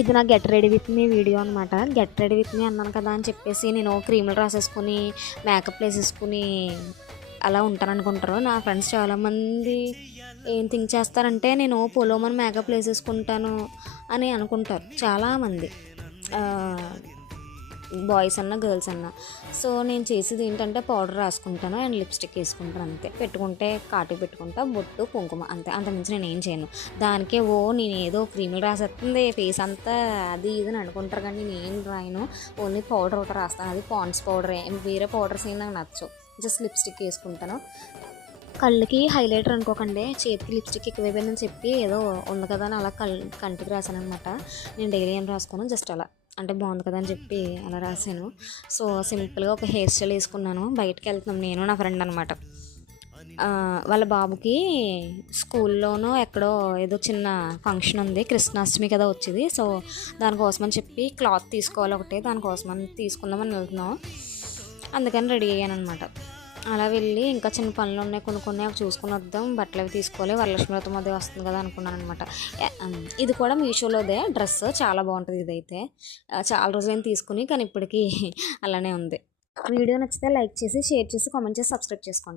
ఇది నా get ready with me video అనమాట. గెట్ రెడీ విత్ మీ అన్నాను కదా అని చెప్పేసి నేను క్రీములు రాసేసుకుని మేకప్ వేసేసుకుని అలా ఉంటాననుకుంటారు. నా ఫ్రెండ్స్ చాలామంది ఏం థింక్ చేస్తారంటే నేను పొలోమని మేకప్ వేసేసుకుంటాను అని అనుకుంటారు చాలామంది, బాయ్స్ అన్నా గర్ల్స్ అన్నా. సో నేను చేసేది ఏంటంటే పౌడర్ రాసుకుంటాను అండ్ లిప్స్టిక్ వేసుకుంటాను అంతే. పెట్టుకుంటే కాటు పెట్టుకుంటా, బొట్టు కుంకుమ అంతే, అంతకుమించి నేను ఏం చేయను. దానికే నేను ఏదో క్రీములు రాసేస్తుంది ఫేస్ అంతా అది ఇది అని అనుకుంటారు, కానీ నేను ఏం రాయను. ఓన్లీ పౌడర్ ఒకటి రాస్తాను, అది పాండ్స్ పౌడర్. వేరే పౌడర్స్ ఏం నాకు నచ్చవు. జస్ట్ లిప్స్టిక్ వేసుకుంటాను. కళ్ళకి హైలైటర్ అనుకోకండి, చేతికి లిప్స్టిక్ ఎక్కువైపోయిందని చెప్పి ఏదో ఉంది కదా అని అలా కంటికి రాశాను అనమాట. నేను డైలీ ఏం రాసుకోను, జస్ట్ అలా అంటే బాగుంది కదా అని చెప్పి అలా రాశాను. సో సింపుల్గా ఒక హెయిర్ స్టైల్ వేసుకున్నాను. బయటకు వెళ్తున్నాం నేను నా ఫ్రెండ్ అనమాట. వాళ్ళ బాబుకి స్కూల్లోనో ఎక్కడో ఏదో చిన్న ఫంక్షన్ ఉంది, కృష్ణాష్టమి కదా వచ్చేది. సో దానికోసమని చెప్పి క్లాత్ తీసుకోవాలి ఒకటే, దానికోసమని తీసుకుందామని వెళ్తున్నాం. అందుకని రెడీ అయ్యాను అనమాట. అలా వెళ్ళి ఇంకా చిన్న పనులు ఉన్నాయి, కొన్ని అవి చూసుకుని వద్దాం, బట్టలు అవి తీసుకోవాలి, వరలక్ష్మి వ్రతం అది వస్తుంది కదా అనుకున్నాను అనమాట. ఇది కూడా మీషోలోదే డ్రెస్, చాలా బాగుంటుంది. ఇదైతే చాలా రోజులైనా తీసుకుని, కానీ ఇప్పటికీ అలానే ఉంది. వీడియో నచ్చితే లైక్ చేసి, షేర్ చేసి, కామెంట్ చేసి, సబ్స్క్రైబ్ చేసుకోండి.